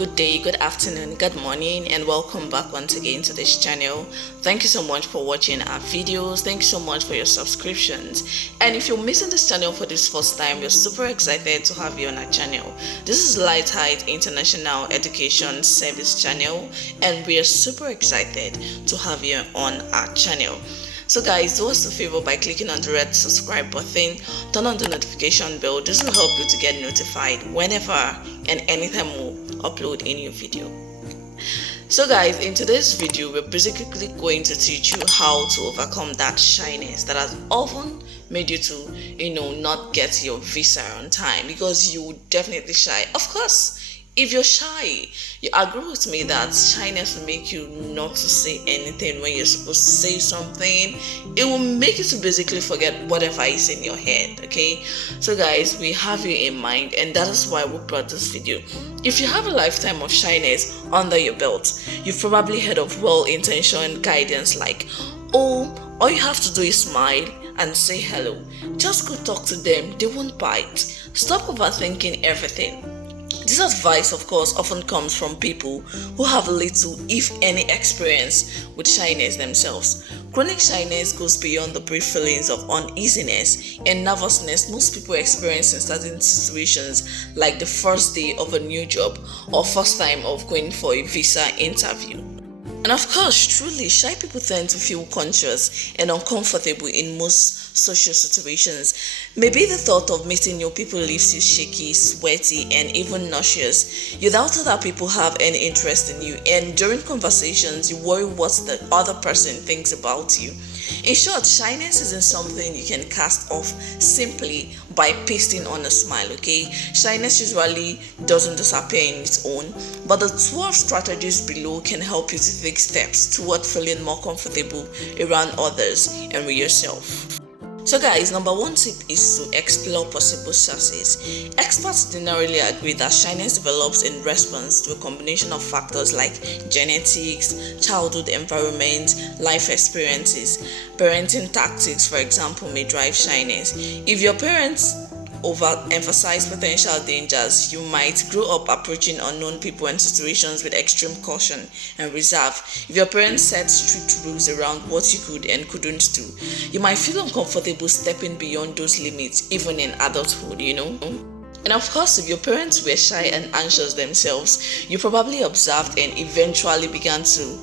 good day, good afternoon, good morning, and welcome back once again to this channel. Thank you so much for watching our videos. Thank you so much for your subscriptions. And if you're missing this channel for this first time, we're super excited to have you on our channel. This is Light Height International Education Service channel, and we are super excited to have you on our channel. So guys, do us a favor by clicking on the red subscribe button, turn on the notification bell. This will help you to get notified whenever and anytime we upload a new video. So guys, in today's video, we're basically going to teach you how to overcome that shyness that has often made you to, not get your visa on time, because you definitely shy. Of course, if you're shy, you agree with me that shyness will make you not to say anything when you're supposed to say something. It will make you to basically forget whatever is in your head, okay? So guys, we have you in mind, and that is why we brought this video. If you have a lifetime of shyness under your belt, you've probably heard of well-intentioned guidance like, oh, all you have to do is smile and say hello. Just go talk to them, they won't bite. Stop overthinking everything. This advice, of course, often comes from people who have little, if any, experience with shyness themselves. Chronic shyness goes beyond the brief feelings of uneasiness and nervousness most people experience in certain situations, like the first day of a new job or first time of going for a visa interview. And of course, truly, shy people tend to feel conscious and uncomfortable in most social situations. Maybe the thought of meeting new people leaves you shaky, sweaty, and even nauseous. You doubt that people have any interest in you, and during conversations, you worry what the other person thinks about you. In short, shyness isn't something you can cast off simply by pasting on a smile, okay? Shyness usually doesn't disappear in its own, but the 12 strategies below can help you to take steps toward feeling more comfortable around others and with yourself. So guys, number one tip is to explore possible sources. Experts generally agree that shyness develops in response to a combination of factors like genetics, childhood environment, life experiences. Parenting tactics, for example, may drive shyness. If your parents overemphasize potential dangers, you might grow up approaching unknown people and situations with extreme caution and reserve. If your parents set strict rules around what you could and couldn't do, you might feel uncomfortable stepping beyond those limits even in adulthood, And of course, if your parents were shy and anxious themselves, you probably observed and eventually began to,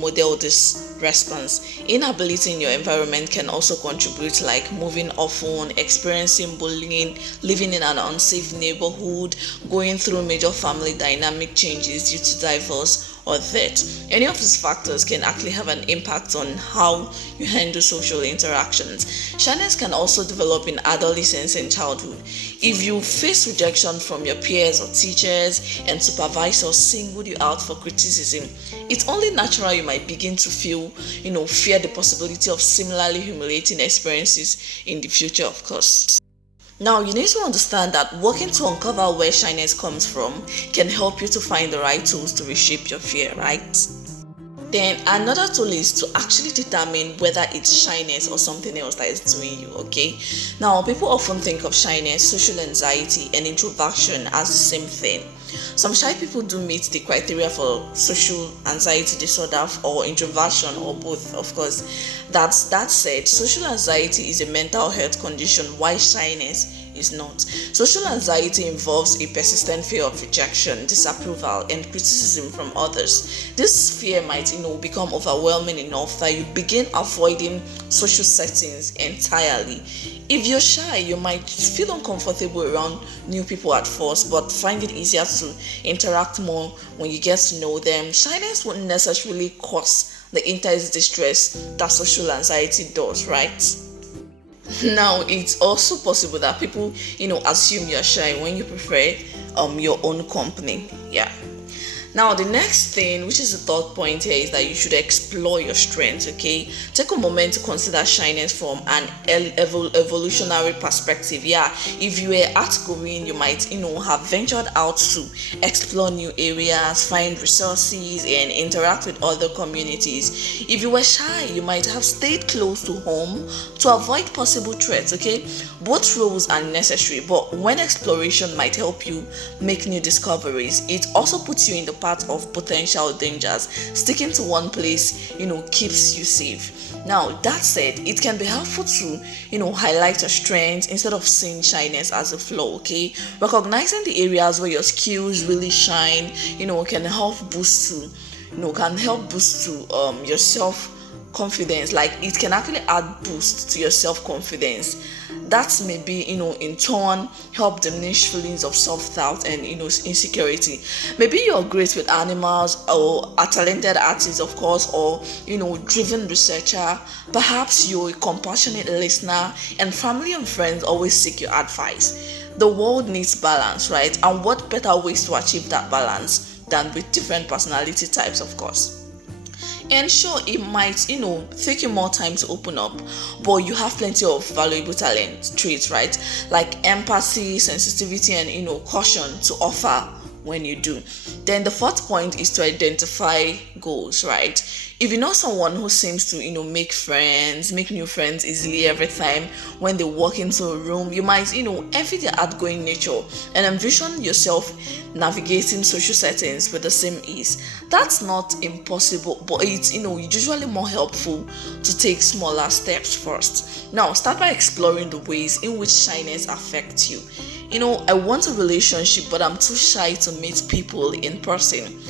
model this response. Inability in your environment can also contribute, like moving often, experiencing bullying, living in an unsafe neighborhood, going through major family dynamic changes due to divorce or death. Any of these factors can actually have an impact on how you handle social interactions. Shyness can also develop in adolescence and childhood. If you face rejection from your peers or teachers and supervisors singled you out for criticism, it's only natural you might begin to feel, fear the possibility of similarly humiliating experiences in the future, of course. Now, you need to understand that working to uncover where shyness comes from can help you to find the right tools to reshape your fear, right? Then another tool is to actually determine whether it's shyness or something else that is doing you, okay? Now, people often think of shyness, social anxiety, and introversion as the same thing. Some shy people do meet the criteria for social anxiety disorder or introversion, or both, of course. That said, social anxiety is a mental health condition, while shyness is not. Social anxiety involves a persistent fear of rejection, disapproval, and criticism from others. This fear might, become overwhelming enough that you begin avoiding social settings entirely. If you're shy, you might feel uncomfortable around new people at first, but find it easier to interact more when you get to know them. Shyness won't necessarily cause the intense distress that social anxiety does, right? Now, it's also possible that people, assume you're shy when you prefer your own company. Yeah. Now, the next thing, which is the third point here, is that you should explore your strengths, okay? Take a moment to consider shyness from an evolutionary perspective. Yeah, if you were outgoing, you might, have ventured out to explore new areas, find resources, and interact with other communities. If you were shy, you might have stayed close to home to avoid possible threats, okay? Both roles are necessary, but when exploration might help you make new discoveries, it also puts you in the path of potential dangers. Sticking to one place, keeps you safe. Now, that said, it can be helpful to, highlight your strengths instead of seeing shyness as a flaw, okay? Recognizing the areas where your skills really shine, can help boost to your self confidence. Like, it can actually add boost to your self-confidence. That may be, in turn help diminish feelings of self-doubt and, insecurity. Maybe you're great with animals, or a talented artist, of course, or, driven researcher. Perhaps you're a compassionate listener, and family and friends always seek your advice. The world needs balance, right? And what better ways to achieve that balance than with different personality types, of course. And sure, it might, take you more time to open up, but you have plenty of valuable talent traits, right? Like empathy, sensitivity, and, caution to offer when you do. Then the fourth point is to identify goals, right? If you know someone who seems to, make new friends easily every time when they walk into a room, you might, envy their outgoing nature and envision yourself navigating social settings with the same ease. That's not impossible, but it's, usually more helpful to take smaller steps first. Now, start by exploring the ways in which shyness affects you. I want a relationship, but I'm too shy to meet people in person.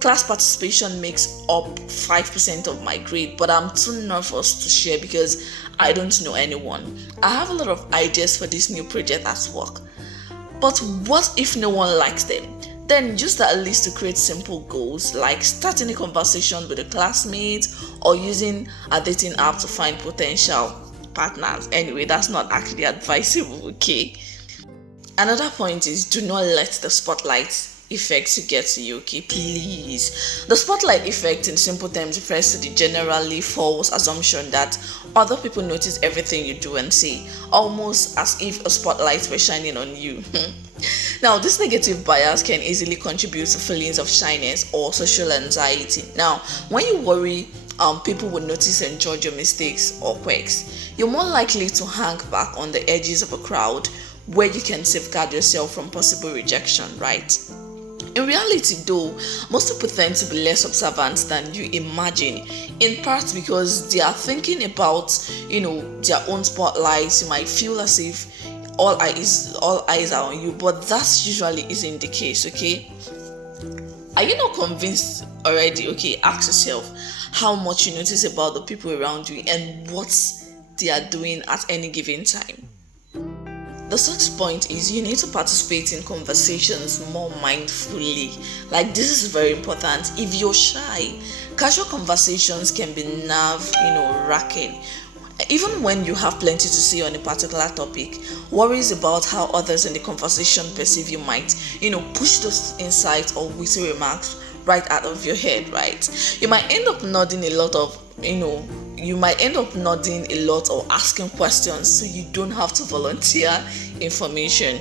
Class participation makes up 5% of my grade, but I'm too nervous to share because I don't know anyone. I have a lot of ideas for this new project at work. But what if no one likes them? Then use that list to create simple goals, like starting a conversation with a classmate or using a dating app to find potential partners. Anyway, that's not actually advisable, okay? Another point is, do not let the spotlight effect to get to you, okay? Please. The spotlight effect, in simple terms, refers to the generally false assumption that other people notice everything you do and say, almost as if a spotlight were shining on you. Now, this negative bias can easily contribute to feelings of shyness or social anxiety. Now, when you worry people will notice and judge your mistakes or quirks, you're more likely to hang back on the edges of a crowd where you can safeguard yourself from possible rejection, right? In reality, though, most people tend to be less observant than you imagine, in part because they are thinking about, their own spotlights. You might feel as if all eyes are on you, but that usually isn't the case, okay? Are you not convinced already? Okay, ask yourself how much you notice about the people around you and what they are doing at any given time. The sixth point is you need to participate in conversations more mindfully. Like, this is very important. If you're shy, casual conversations can be nerve-wracking. Even when you have plenty to say on a particular topic, worries about how others in the conversation perceive you might, push those insights or witty remarks right out of your head, right? You might end up nodding a lot or asking questions so you don't have to volunteer information.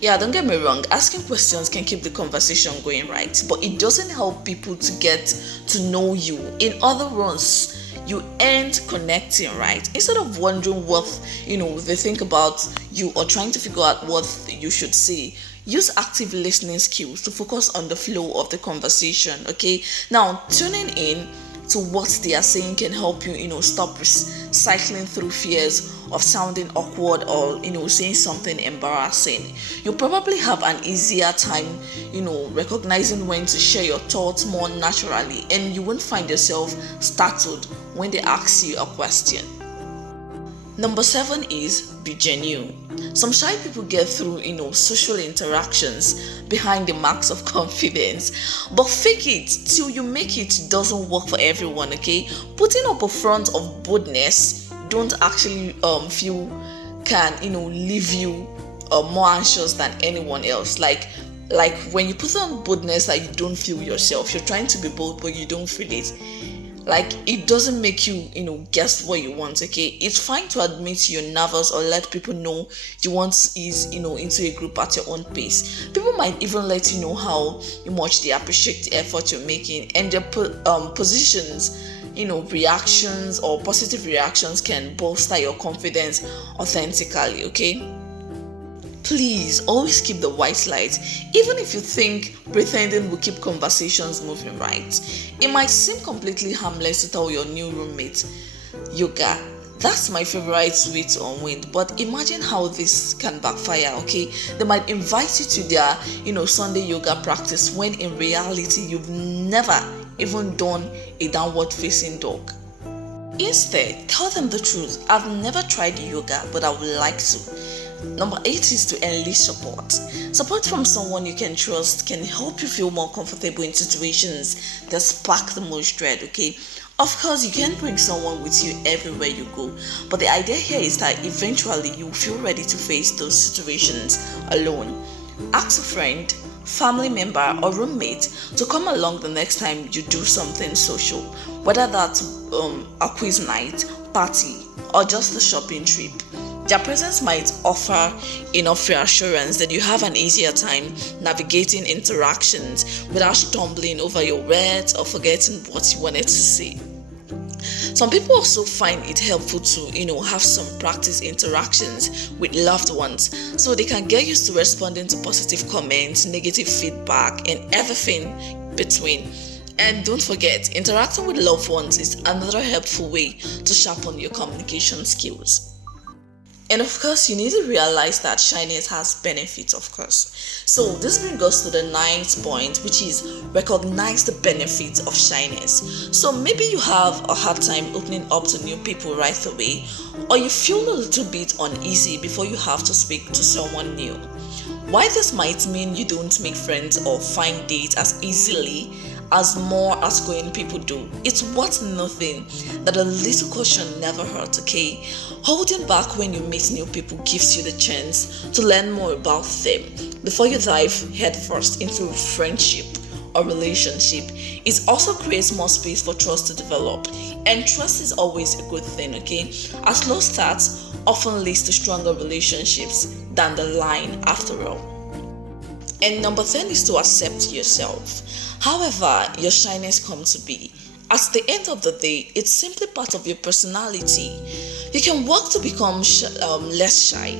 Yeah, don't get me wrong, asking questions can keep the conversation going, right? But it doesn't help people to get to know you. In other words, you end connecting, right? Instead of wondering what they think about you or trying to figure out what you should say, use active listening skills to focus on the flow of the conversation, okay? Now, tuning in to what they are saying can help you, stop cycling through fears of sounding awkward or, saying something embarrassing. You'll probably have an easier time, recognizing when to share your thoughts more naturally, and you won't find yourself startled when they ask you a question. Number 7 is be genuine. Some shy people get through, social interactions behind the marks of confidence. But fake it till you make it doesn't work for everyone, okay? Putting up a front of boldness don't actually feel can, leave you more anxious than anyone else. Like, Like when you put on boldness that you don't feel yourself, you're trying to be bold but you don't feel it. Like it doesn't make you, guess what you want. Okay, it's fine to admit you're nervous or let people know you want to ease, into a group at your own pace. People might even let you know how much they appreciate the effort you're making, and their positions, reactions or positive reactions can bolster your confidence authentically. Okay, please always keep the white light, even if you think pretending will keep conversations moving right. It might seem completely harmless to tell your new roommate, yoga, that's my favorite way to unwind, but imagine how this can backfire. Okay, they might invite you to their Sunday yoga practice when in reality you've never even done a downward facing dog. Instead, tell them the truth. I've never tried yoga, but I would like to. Number 8 is to enlist support. Support from someone you can trust can help you feel more comfortable in situations that spark the most dread. Okay, of course, you can bring someone with you everywhere you go, but the idea here is that eventually you feel ready to face those situations alone. Ask a friend, family member, or roommate to come along the next time you do something social, whether that's a quiz night, party, or just a shopping trip. Their presence might offer enough reassurance that you have an easier time navigating interactions without stumbling over your words or forgetting what you wanted to say. Some people also find it helpful to, have some practice interactions with loved ones so they can get used to responding to positive comments, negative feedback, and everything between. And don't forget, interacting with loved ones is another helpful way to sharpen your communication skills. And of course, you need to realize that shyness has benefits, of course. So this brings us to the 9th point, which is recognize the benefits of shyness. So maybe you have a hard time opening up to new people right away, or you feel a little bit uneasy before you have to speak to someone new. While this might mean you don't make friends or find dates as easily as more outgoing people do, it's worth nothing that a little caution never hurts. Okay, holding back when you meet new people gives you the chance to learn more about them before you dive headfirst into friendship or relationship. It also creates more space for trust to develop, and trust is always a good thing. Okay, a slow start often leads to stronger relationships than the line after all. And number 10 is to accept yourself. However your shyness comes to be, at the end of the day, it's simply part of your personality. You can work to become less shy,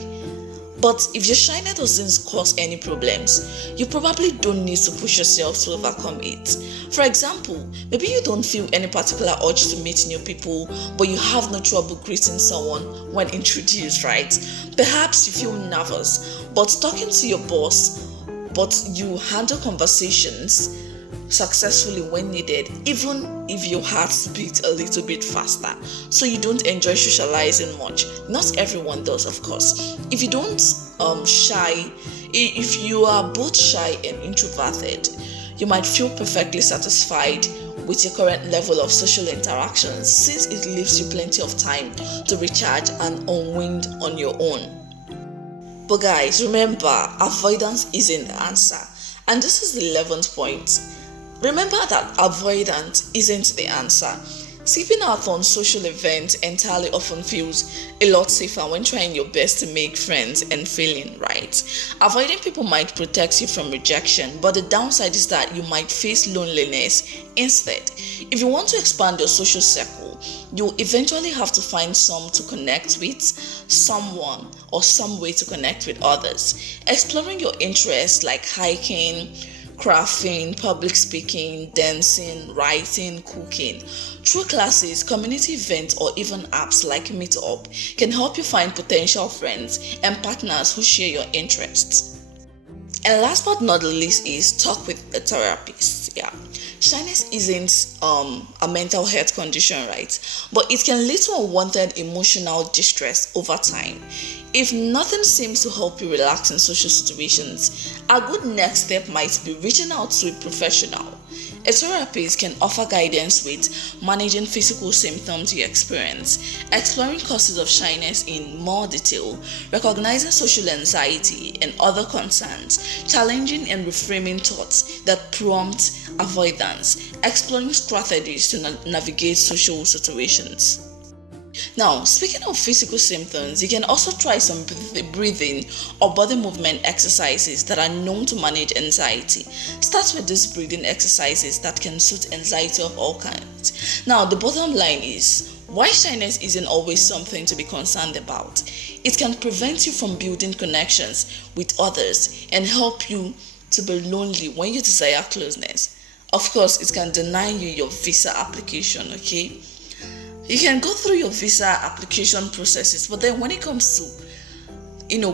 but if your shyness doesn't cause any problems, you probably don't need to push yourself to overcome it. For example, maybe you don't feel any particular urge to meet new people, but you have no trouble greeting someone when introduced, right? Perhaps you feel nervous, but talking to your boss, but you handle conversations successfully when needed, even if your heart beats a little bit faster. So you don't enjoy socializing much. Not everyone does, of course. If you don't if you are both shy and introverted, you might feel perfectly satisfied with your current level of social interactions, since it leaves you plenty of time to recharge and unwind on your own. But guys, remember, avoidance isn't the answer. And this is the 11th point. Remember that avoidance isn't the answer. Skipping out on social events entirely often feels a lot safer when trying your best to make friends and feeling right. Avoiding people might protect you from rejection, but the downside is that you might face loneliness instead. If you want to expand your social circle, you'll eventually have to find some to connect with, someone or some way to connect with others. Exploring your interests like hiking, crafting, public speaking, dancing, writing, cooking, through classes, community events, or even apps like Meetup can help you find potential friends and partners who share your interests. And last but not the least is talk with a therapist. Yeah, shyness isn't a mental health condition, right? But it can lead to unwanted emotional distress over time. If nothing seems to help you relax in social situations, a good next step might be reaching out to a professional. A therapist can offer guidance with managing physical symptoms you experience, exploring causes of shyness in more detail, recognizing social anxiety and other concerns, challenging and reframing thoughts that prompt avoidance, exploring strategies to navigate social situations. Now, speaking of physical symptoms, you can also try some breathing or body movement exercises that are known to manage anxiety. Start with these breathing exercises that can suit anxiety of all kinds. Now, the bottom line is, why shyness isn't always something to be concerned about. It can prevent you from building connections with others and help you to be lonely when you desire closeness. Of course, it can deny you your visa application, okay? You can go through your visa application processes, but then when it comes to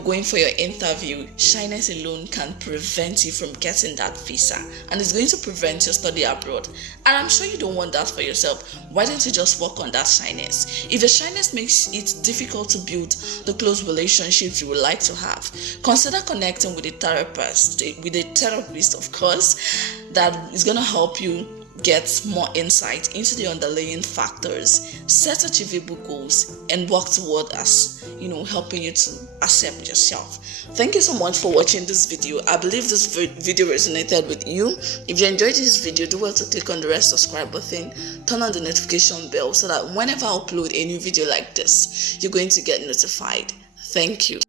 going for your interview, shyness alone can prevent you from getting that visa, and it's going to prevent your study abroad. And I'm sure you don't want that for yourself. Why don't you just work on that shyness? If your shyness makes it difficult to build the close relationships you would like to have, consider connecting with a therapist, of course, that is going to help you get more insight into the underlying factors, set achievable goals, and work toward helping you to accept yourself. Thank you so much for watching this video. I believe this video resonated with you. If you enjoyed this video, do well to click on the red subscribe button, turn on the notification bell so that whenever I upload a new video like this, you're going to get notified. Thank you.